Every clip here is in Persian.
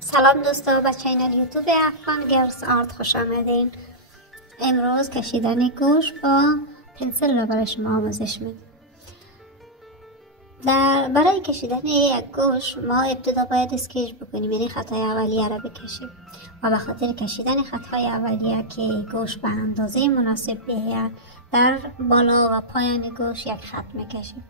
سلام دوستا، به چینل یوتیوب افغان گرلز آرت خوش آمدین. امروز کشیدن گوشت با پنسل رو برای شما آموزش میدم. برای کشیدن یک گوشت ما ابتدا باید اسکیچ بکنیم، یعنی خطای اولیه رو بکشیم و به خاطر کشیدن خطای اولیه که گوشت به اندازه مناسب بیاید در بالا و پایان گوشت یک خط میکشیم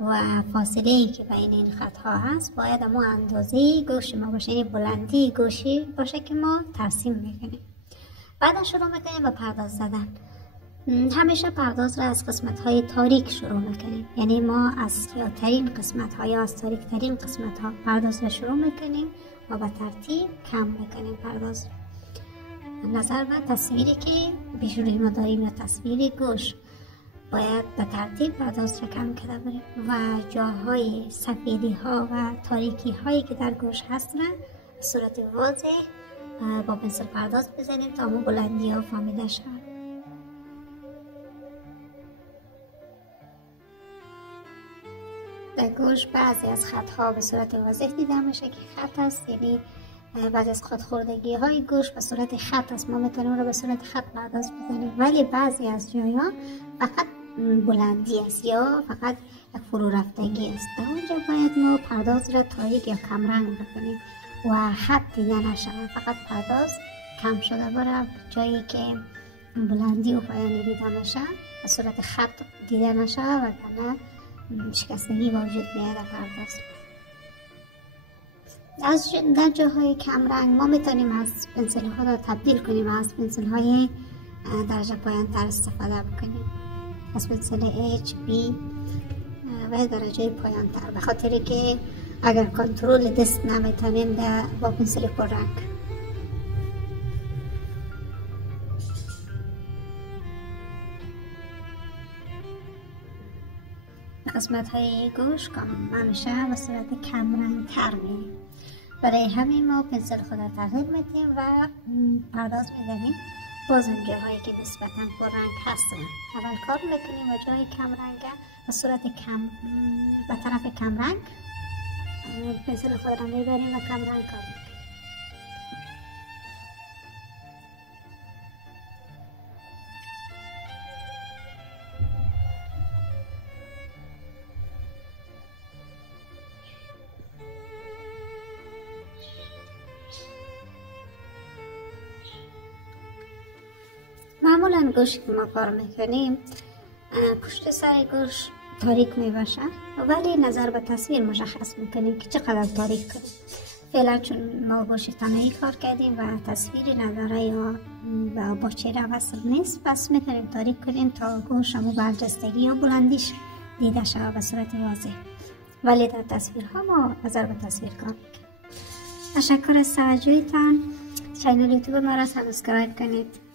و فاصله ای که بین این خط ها هست باید اما اندازه گوشت ما باشه، یعنی بلندی گوشی باشه که ما ترسیم میکنیم. بعد شروع میکنیم به پرداز زدن. همیشه پرداز را از قسمت های تاریک شروع میکنیم، یعنی ما از سیاه‌ترین قسمت ها یا از تاریک ترین قسمت ها پرداز را شروع میکنیم و به ترتیب کم میکنیم پرداز. نظر به تصویری که پیش روی ما داریم یا تصویر گوشت باید به ترتیب پرداز را کم کرده بریم و جاهای سفیدی ها و تاریکی هایی که در گوشت هست را به صورت واضح با پنسل پرداز بزنیم تا اون بلندی ها فهمیده شود. در گوشت بعضی از خط ها به صورت واضح دیده میشه که خط است، یعنی بعضی از خودخوردگی های گوشت به صورت خط است، ما میتونیم رو به صورت خط پرداز بزنیم، ولی بعضی از جایا فقط بلندی است یا فقط یک فرو رفتگی است. در اونجا باید ما پرداز را تاریک یا کم رنگ بکنیم و خط دیده نشود، فقط پرداز کم شده بره جایی که بلندی و پایانی دیده نشه به صورت خط دیده نشه و کنه شکستگی وجود میاد در پرداز. در جاهای کم رنگ ما میتونیم از پنسل خود را تبدیل کنیم، از پنسل های درجه پایان تر استفاده بکنیم، از پنسل HB و درجه پایان تر، به خاطر که اگر کنترل دست نمیتونیم با پنسل پررنگ. قسمت های گوشت همیشه به صورت کم رنگ تر میریم، برای همین ما پنسل خود را تغییر میدیم و پرداز میدهیم باز اون جاهایی که نسبتا پررنگ هستن اول کار میکنیم و جای کم رنگ به صورت کم به طرف کم رنگ پنسل خود را میبریم و کم رنگ کار میکنیم. معمولا گوشت که ما کار میکنیم پشت سر گوشت تاریک میباشه، ولی نظر به تصویر مشخص میکنیم که چقدر تاریک کنیم. فعلا چون ما گوشت تنهایی کار کردیم و تصویری نداره یا با چهره وصل نیست، پس میتونیم تاریک کنیم تا گوشت همون برجستگی یا بلندیش دیده شود به صورت واضح، ولی در تصویرها ما نظر به تصویر کار میکنیم. تشکر از توجهتان. چینل یوتیوب ما را سابسکرایب کنید.